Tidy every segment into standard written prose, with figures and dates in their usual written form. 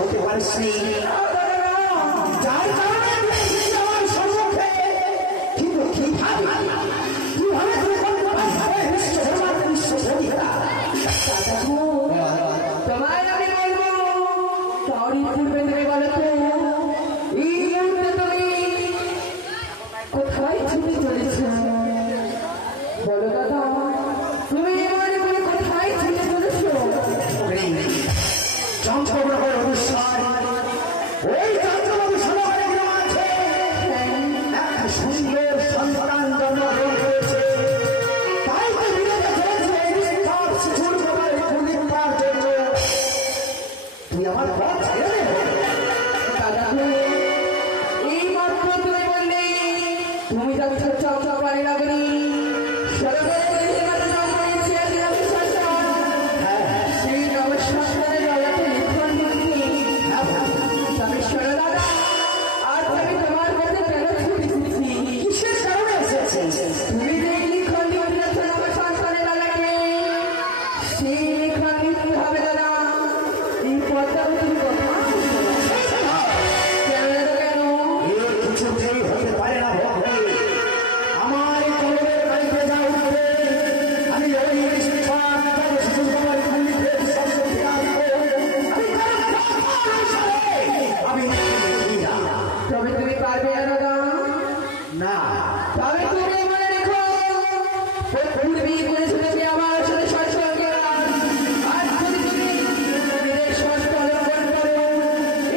হতে পারছি যার কারণে আমার সম্মুখে কিন্তু কিভাবে তোমায় আমি বলবো তারই পূর্বে তুমি বলো তো এই মুহূর্তে তুমি কোথায় ছুটে চলেছ? বলো দাদা, তুমি এবারে বলে কোথায় ছুটে চলেছ? চন্দ্রগ্রহের অনুষ্ঠান ওই চন্দ্রবাবু সভায় আছে একটা সুন্দর সন্তান জন্ম হয়েছে, তাই তো বিরোধে চলেছে নিষ্পাপ শিশুর ব্যাপারে পরীক্ষার জন্য। তুই আমার পথ ছেড়ে দে দাদা, এই মাত্র তুমি বললে তুমি যাচ্ছ চন্দ্রবাড়ি নগরী সেই নবসন্তানের দয়াতে লিখন মধ্যে তবে শোনো দাদা, আর আমি তোমার কাছে কেন ছুটেছি? কিসের কারণে এসেছে? তুমি যে লিখন লিখেছ নবসন্তানের দাদাকে, সেই লিখন লিখতে হবে দাদা। এই পথটা তুমি কথা কেন কেন কিছুতেই হতে পারে না ভক্তি। আমার কলমের বাড়িতে যা উঠবে আমি ওই নিষ্পাপ শিশুর ব্যাপারে আমি তবে তুমি পারবে না দাদা? না তবে তুমি মনে রেখো পূর্বেই বলেছিল যে আমার সাথে সৎসঙ্গে আর যদি তুমি বিদেশ অবলম্বন করো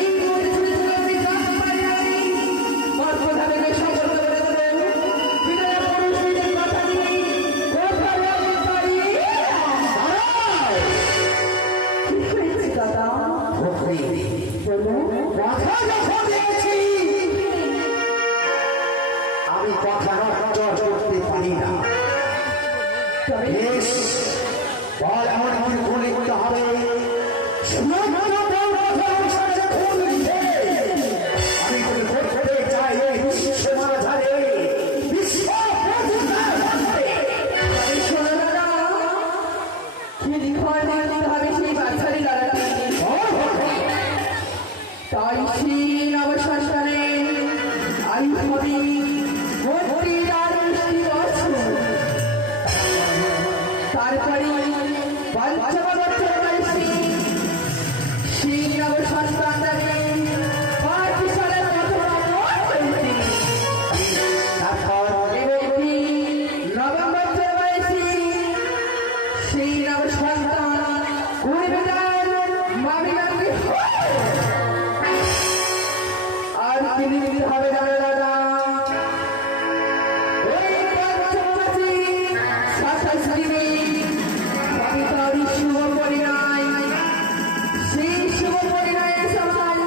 এই বলেছিল আমি জানতে পারি নাই মর্মধামে সতর্ক করে দেবো বিদায় পুরুষদের কথা নিয়ে কোথাও যেতে পারি। কি হয়েছে দাদা? বলো। কথা যখন দিয়েছি আমি কথা রক্ষা করতে পারি না। তবে বেশ, বল এমন এমন গুণ লিখতে হবে আমি করতে চাই এই বিশ্ব মাঝারে বিশ্ব শোনো দাদা, কি লিখন লিখতে হবে সেই বাচ্চারই দাদাকে। তাই সেই নবসন্তানে আইভরি ভর্তির আনুষ্ঠি বছর তারপরে পঞ্চম বছর বয়সী সেই নবসন্তানটাকে পাঠশালার নবম বছর বয়সী সেই নবসন্তান কুড়িবেদার মামিনাকে আর তিনি দিতে হবে জানে দাদা ওই পঞ্চমাসী 27 দিনে আমি তারই শুভ পরিণয় সেই শুভ পরিণয়ের সময়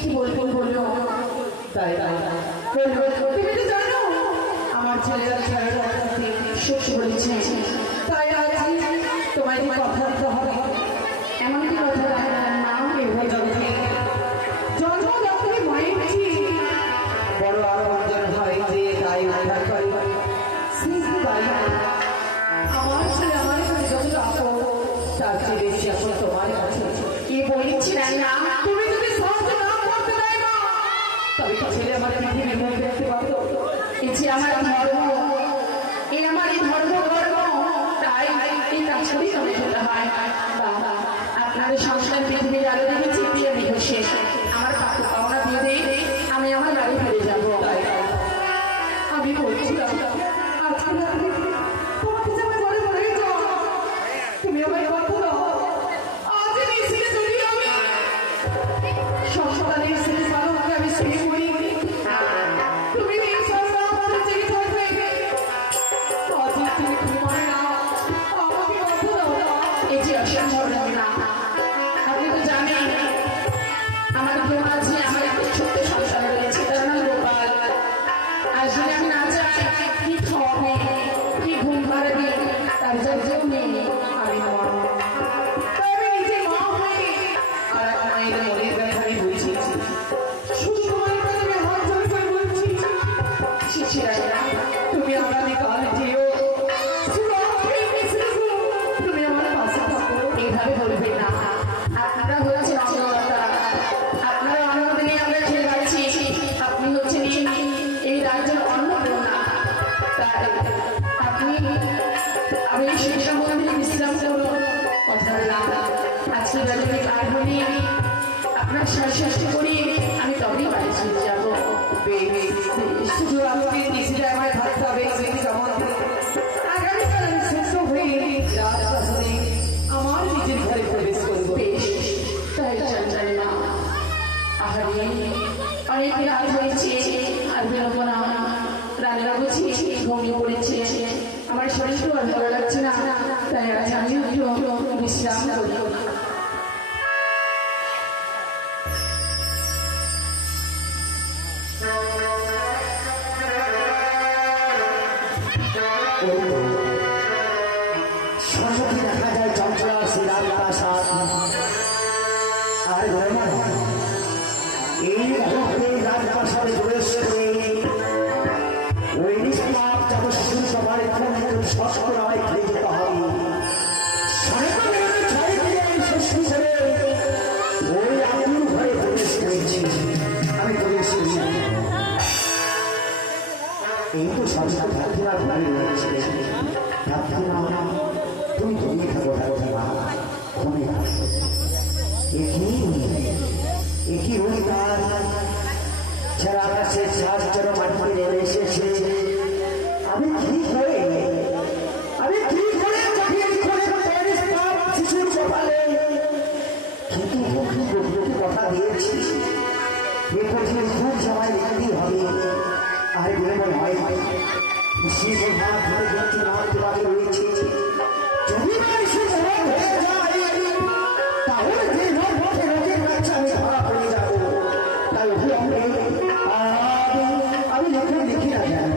কি বলবো বললো তাই বললো তুমি তো জানো আমার ছেলেরা ছেলেরা সুখ বলেছে তাই আজ তোমায় যে কথা দিতে হবে এমন কি কথা নাম এভাবে জগতে জন্ম যখন মায়ের বড় আনন্দের হয় যে তাই উদ্ধার করে আমার ছেলে আমার কাছে যত আপন তার চেয়ে বেশি এখন তোমার কাছে কি বলছি না তুমি যদি সহ্য না করতে দেয় না তবে কি ছেলে আমার পৃথিবীর মুখ দেখতে পাবো? এই যে আমার ধর্ম এই আমার এই ধর্ম কর্ম তাই এই কাজ করেই আমি যেতে হয় বাবা আপনাদের সংসার পৃথিবীর আলো দেখেছি বিয়ে দিবসে আমার পাখি পাওনা দিয়ে দিয়ে আমি আমার বাড়ি ফিরে যাবো আমি বলছিলাম আজকে রাতে তোমাকে যে আমি ঘরে বলে যাও তুমি আমায় কথা দাও আজ মিছিলে যদি আমি সকালে মিছিলে ভালোভাবে আমি শুয়ে পড়ি তুমি ইনশাআল্লাহ আমাদের জেগে থাকবে আজ তুমি ঘুমায় না আমাকে কথা দাও এই যে অসম্ভব লাগে না আপনি তো জানেন আমার কেউ আছে আমার একটা ছোট্ট সংসার রয়েছে তার নাম গোপাল আর যদি আমি না চাই কি খাওয়াবে কি ঘুম পাড়াবে তার যার নেই আমি মরব তাই আমি নিজে মা হয়ে আর এক মায়ের মনের ব্যথা আমি বুঝেছি শুধু তোমার কাছে আমি হাত জোড় করে বলছি শিশিরা তুমি আগামী কাল যেও তুমি আমার পাশে থাকো এইভাবে বলবে না আপনারা হচ্ছে অঙ্গলতা আপনারা আনন্দ নিয়ে আমরা খেলে যাচ্ছি আপনি হচ্ছেন এই রাজ্যের অন্নপূর্ণা তাই আপনি আমি সেই সম্বন্ধে বিশ্রাম করবো কথা বললাম আজকে রাজ্যে পার হলে আপনার শাস্তি করি আমি তবেই বাড়ি চলে যাবো শুধু আমাকে নিজেরা আমায় থাকতে হবে যেমন আগামীকাল আমি সুস্থ হয়ে রাজপ্রাসাদে আমার নিজের ঘরে প্রবেশ করবো বেশ তাই জানি না আহারে অনেক রাত হয়েছে আর বেরোবো না রান্না বুঝি ঘুমিয়ে পড়েছে আমার শরীরটাও আর ভালো লাগছে না তাই আজ আমি একটু বিশ্রাম করি সশক্তি দেখা যায় চঞ্চলা শ্রীরাম প্রাসাদ আর এই মুহূর্তে রাজপ্রাসাদে প্রবেশ করে ওই নিষ্পাপ যাবতীয় সবার শস্ত্রায় খেয়ে যেতে হবে ওই আগুন ঘরে প্রবেশ করেছি আমি প্রবেশ করি এই তো সরকার প্রার্থনার ঘরে রয়েছে প্রার্থনা তুমি ঘুমিয়ে থাকো প্রার্থনা ঘুমিয়ে থাকো একই অধিকার যারা আকাশের শ্বাস যেন মাটিতে নেমে এসেছে আমি কি করে শিশুর কপালে কিন্তু মুখে কথা দিয়েছি এ কঠিন খুব সময় লিখতেই হবে আর বিলম্ব হয় শিশু ভাত ধরে যাচ্ছে না তোমাকে রয়েছে যদি হয়ে যায় তাহলে যে রোগের কাছে আমি ধরা পড়ে যাবো তাই অবিলম্বে আমি যখন লিখি না কেন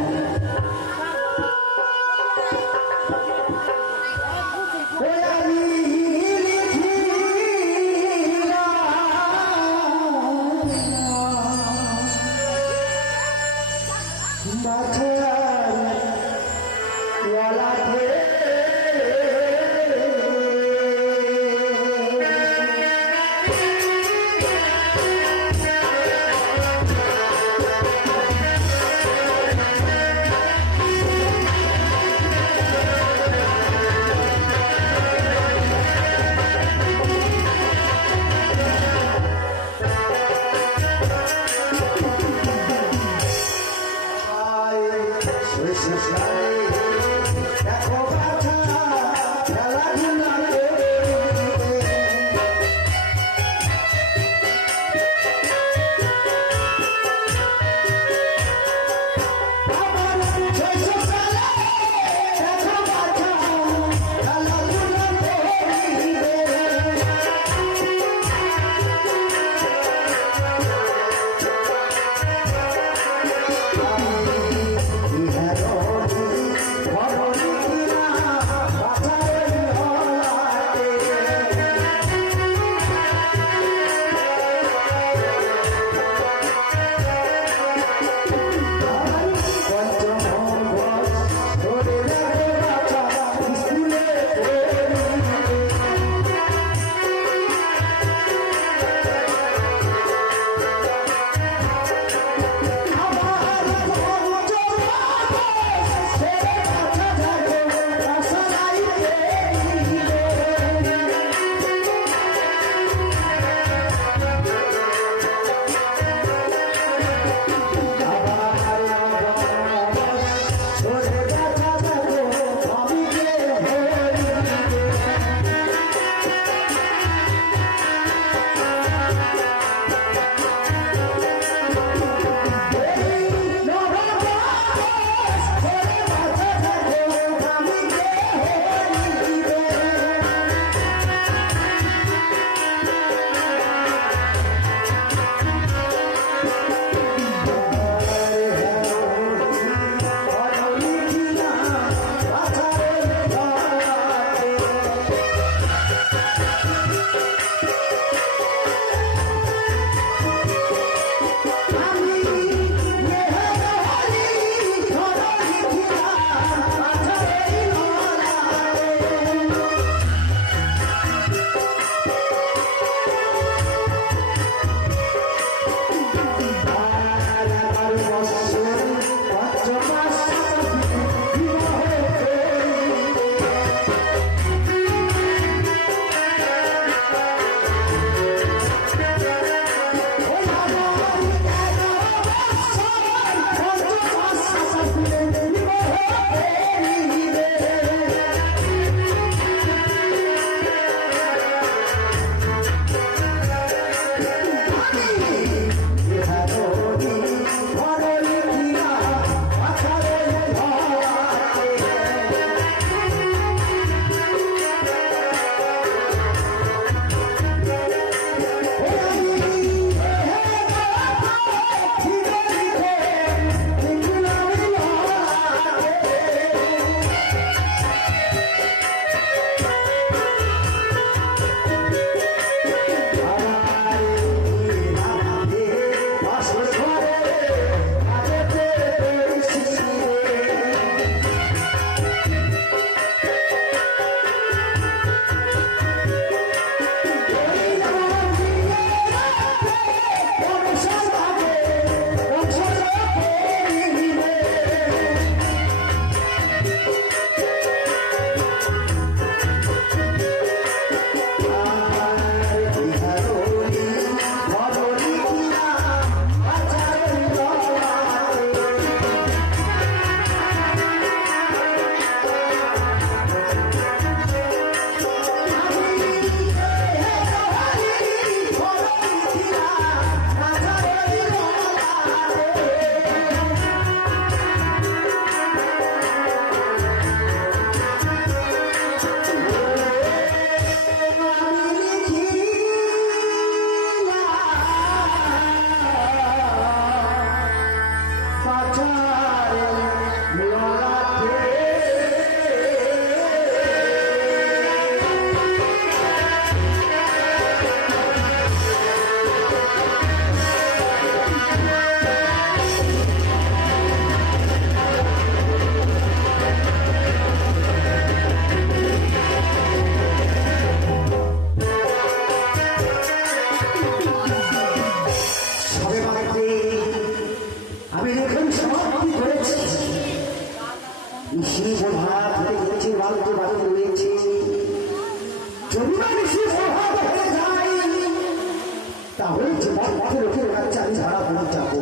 তাহলে জীবন পথে লোকের কাছে আমি ছাড়া পড়ে যাবো।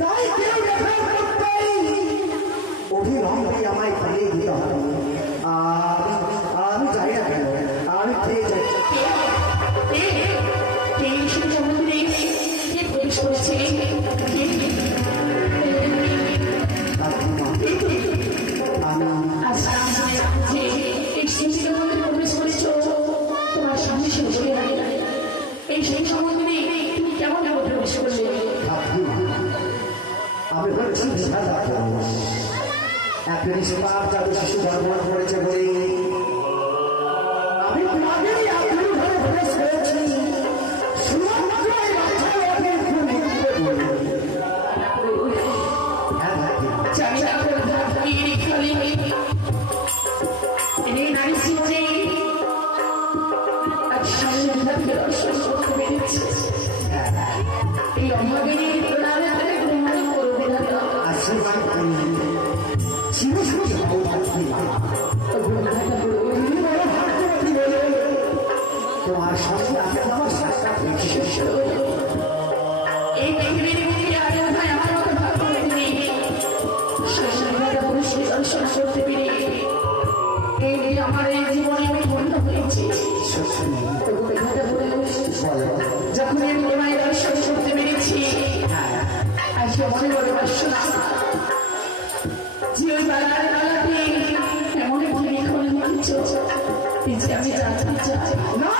তাই কেউ দেখা করতেই অভিনন্দে আমায় ফিরিয়ে দিতে হবে। আমি যাই না কেন, আমি ফিরে যাই। আমি বলছি একটা নিষ্পাপ যাদের শিশু জন্মগ্রহণ করেছে বলে আমি তোমাদেরই আপনি ঘরে প্রবেশ করেছি। এই অমগিনী আশীর্বাদ করি চিরসুখী হও তোমার সঙ্গে আছে আমার সাক্ষাৎ এই পৃথিবীর বুকে আর ভাই আমার মতো ভাগ্য নেই। শাশুড়িরা পুরুষকে দর্শন করতে পেরে এই আমার এই জীবনে আমি ধন্য হয়েছি। যখন আমি তোমায় দর্শন করতে পেরেছি আজ মনে বড় বাসনা যে ওই বালার বালাতে এমন মনে এখন মনেছ যে আমি জানতে চাই না।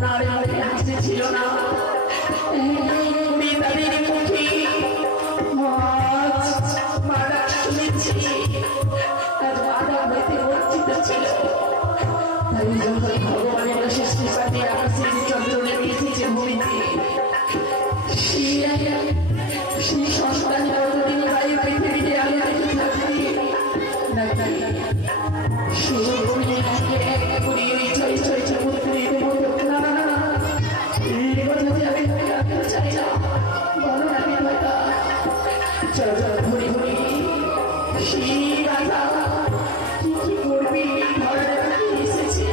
কন্যার মুখে হাসি ছিল না, উনি তাদের মুখে আজ মারা শুনেছি, আজ মারা হইতে বঞ্চিত ছিল। তাই যখন ভগবানের অশেষ কৃপাতে আকাশের চন্দ্র নেমে এসেছে ভূমিতে, সেই সন্তান জন্মদিন বাড়ি পৃথিবীতে আমি বেঁচে থাকি না, তাই সেই ভূমি একে এক করে ওই ছয় ছয় পুত্রের মতো না, এই কথা যে আমি রাখতে চাই না, বলো না আমি কথা চল চল ঘুরি ঘুরি সেই রাজা কি কি করবি ঘরে এসেছে।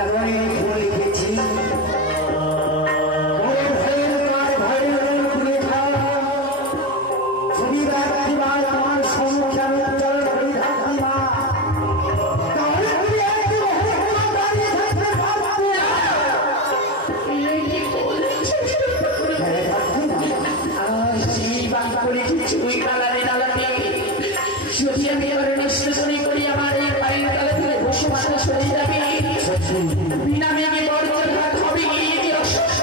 এমনই ভুল লিখেছি আমার সম্মুখে আমি চল করি থাকি মা, তাহলে তুমি একটু দাঁড়িয়ে থাকতে পারবে না। এই কি বলছিস? আর সেই বাংলা করে কিছুই কালারে ডালাতে যদি আমি এবার নিঃশ্বাসনী করি আমার এই পায়ের কালে ফেলে বসে মাথা সরে যাবে, বিনা মেয়ে বর্জন হাত হবে কি অসুস্থ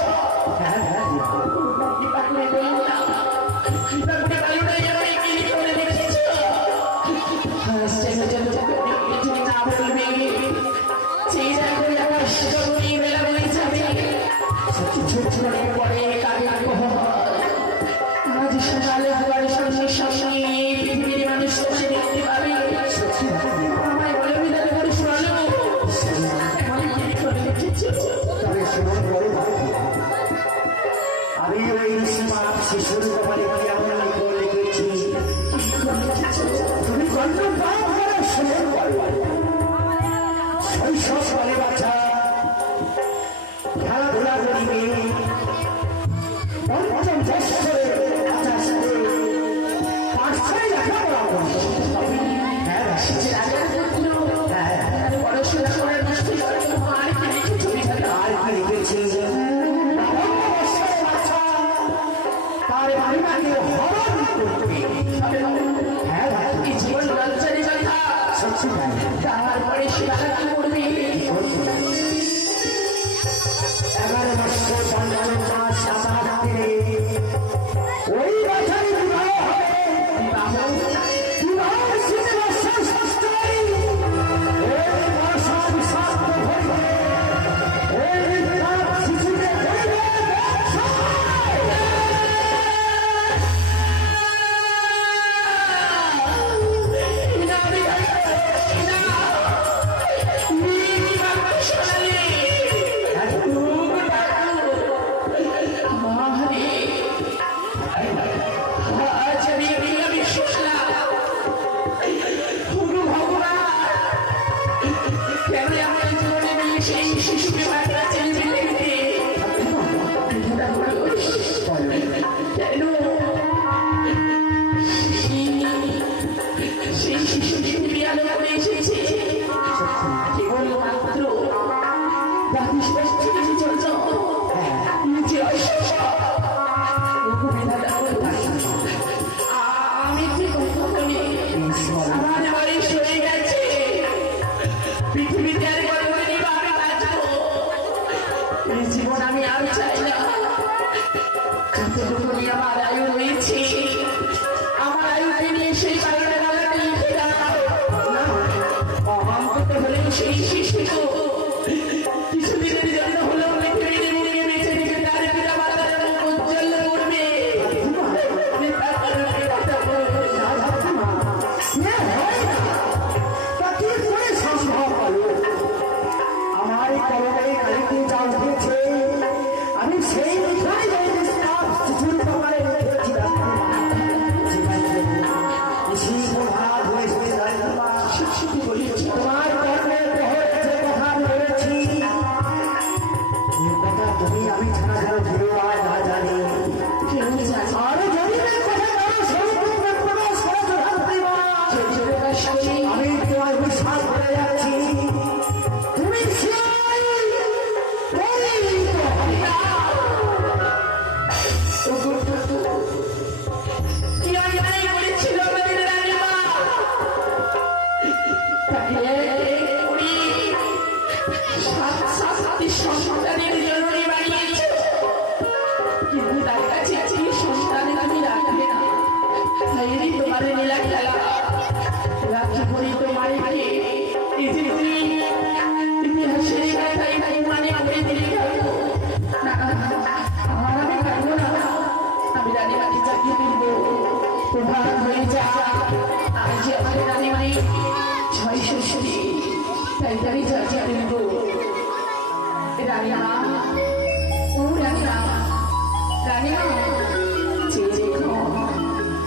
কৃপা করে বলুন না, কৃপা করে বলুন না আমাকে কি করে রেখেছ। তুমি না বলবে সেই জায়গায় আমার সুযোগী বেলা বলে যাবে, ছোটনের পরে কাকে আজ সকালে আমার সামনে সামনে পৃথিবীর মানুষ তোমায় দেখতে পাবে, আমায় বলে বিদায় করে শোনালো এমন কি করে লিখেছ। তবে শুনুন বড় ভাই, আমি ওই সীমার শিশুর ব্যাপারে কি আমরা লিখেছি তুমি গল্প শুনুন শৈশব বলে বাচ্চা খেলাধুলা করিবে, পঞ্চম বৎসরে বাচ্চার সাথে পাঠশালায় লেখাপড়া করবে। হ্যাঁ রাজার পুত্র পড়াশোনা করার মুশকিল আর কি লিখেছ বিধাতা? আর কি লিখেছি তার বাড়িমাকে হরণ করতে। হ্যাঁ এই জীবন লজ্জারে কথা, সত্যি তাই। তারপরে সে কি করবে? 11 বছর 55 মাস সাতাহাতে ওই বছর বিবাহ হবে। বিবাহ শেষে বছর ষষ্ঠী ওই বর্ষা বিষাক্ত হইবে, ওই বিদ্যার শিশুকে হইবে সেই শিশুকে বাচ্চা ছেলে দেখতে কেন সেই শিশুটি তুমি আলো করে এসেছে কেবল মাত্র আমি কি কথা বলি আমার বয়স হয়ে গেছে, পৃথিবীতে আর গর্বনি আমি বাঁচবো, এই জীবন আমি আর চাই না। যতটুকুনি আমার আয়ু হয়েছে আমার আয়ুকে নিয়ে সেই বাড়িটা গালাটা লিখে দাও না, অহংকৃত হলেও সেই শিশুকে কিছুদিনের জন্য হলেও পৃথিবীর মুখে বেঁচে রেখে তার পিতা মাতার মুখ উজ্জ্বল করবে। কথা বলবো আমার কলমে কালিতে যা উঠেছে আমি সেই বিষয়ে শিশুর ব্যাপারে জাগিয়ে প্রভাত হয়ে যা আজ আমার রানী মানে ছয় ষষ্ঠী তাই তাই জাগিয়ে দেব রানীমা ও রানীমা রানীমা যে দেখো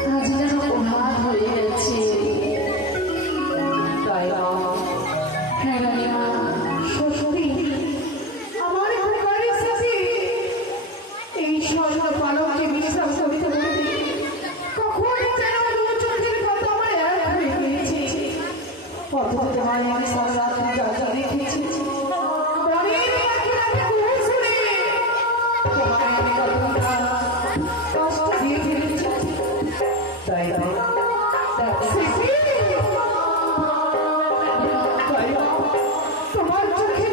আজ যেন প্রভাত হয়ে গেছে তাই হ্যাঁ রানীমা সত্যি আমার ঘরে এসেছি এই স্বর্ণ পালককে বিশ্বাস করিতে বলতে কখন যেন দু চোখের কথা আমার এক হয়ে গিয়েছে অথচ তোমার আমি সারা রাত্রি জাগা রেখেছি মনের পাখি রাতে ঘুম শুনে তোমার আমি কতটা কষ্ট দিয়ে ফেলেছি তাই তোমার চোখে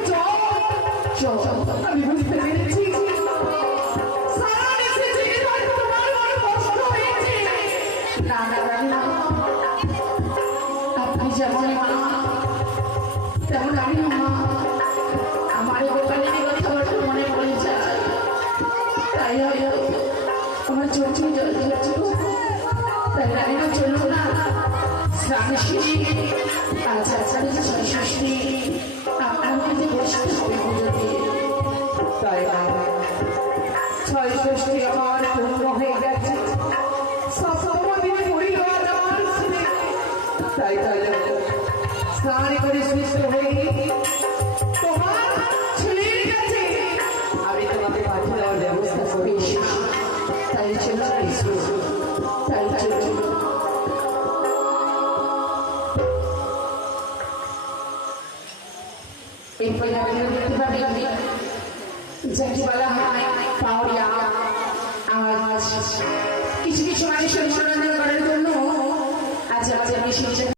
জল আমি বুঝতে পেরেছি আপনি যেমন তেমন আমি আমার গোপালের কথা মনে পড়ে যায় তাই হয়তো আমার চোখে জল ধরছিল তাই রানীরা চলুন না স্নান শেষে আজ আচারে ছয় ষষ্ঠী আপনাকে বসতে হবে পুজো দিয়ে তাই ছয় ষষ্ঠী আমার পূর্ণ হয়ে গেছে সপ্তমদিনে পরিবার আমার তাই স্নান করে সুস্থ হয়ে তোমার ছেলের কাছে আমি তোমাকে পাঠিয়ে দেওয়ার ব্যবস্থা করি তাই চলো তাই চলো এরপরে আমি দেখতে পাবি যাকে বলা হয় পাওয়া আজ কিছু কিছু মানুষের মনোরঞ্জন করার জন্য আজ আমি